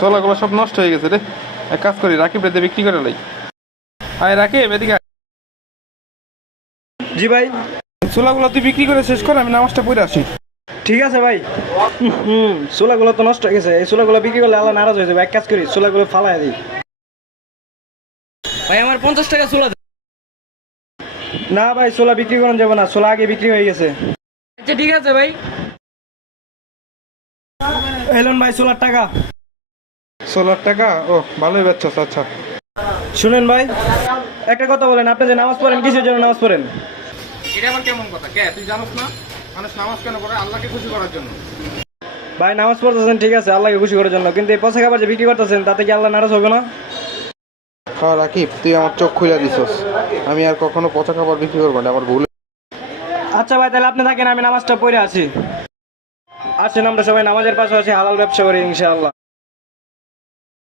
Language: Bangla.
ছোলাগুলো সব নষ্ট হয়ে গেছে রে। এক কাজ করি, রাকিব রেতে বিক্রি করে লাই। আয় রাকিব এদিকে আয়। জি ভাই। ছোলাগুলো তুই বিক্রি করে শেষ কর, আমি নামাজটা পড়ে আসি। ঠিক আছে ভাই। ছোলাগুলো তো নষ্ট হয়ে গেছে, এই ছোলাগুলো বিক্রি করলে আল্লাহ নারাজ হয়ে যাবে। এক কাজ করি, ছোলাগুলো ফালাই দিই। ভাই আমার 50 টাকা ছোলা দেন। না ভাই, ছোলা বিক্রি করা যাবে না, ছোলা আগে বিক্রি হয়ে গেছে। আচ্ছা ঠিক আছে ভাই। এলেন ভাই ছোলার টাকা। 16 টাকা? ও ভালোই বেচছস। আচ্ছা শুনেন ভাই, একটা কথা বলেন, আপনি যে নামাজ পড়েন কিসের জন্য নামাজ পড়েন? এটা আবার কেমন কথা? কে তুই জানোস না মানুষ নামাজ কেন পড়ে? আল্লাহকে খুশি করার জন্য। ভাই নামাজ পড়তেছেন ঠিক আছে, আল্লাহকে খুশি করার জন্য, কিন্তু এই পচা খাবার যে বিক্রি করতেছেন তাতে কি আল্লাহ নারাজ হবে না? হ্যাঁ রাকিব, তুই আমার চোখ খুলে দিছস। আমি আর কখনো পচা খাবার বিক্রি করবো না, আমার ভুল। আচ্ছা ভাই, তাহলে আপনি থাকেন, আমি নামাজটা পড়ে আছি। আসেন আমরা সবাই নামাজের পাশাপাশি হালাল ব্যবসা করি ইনশাআল্লাহ।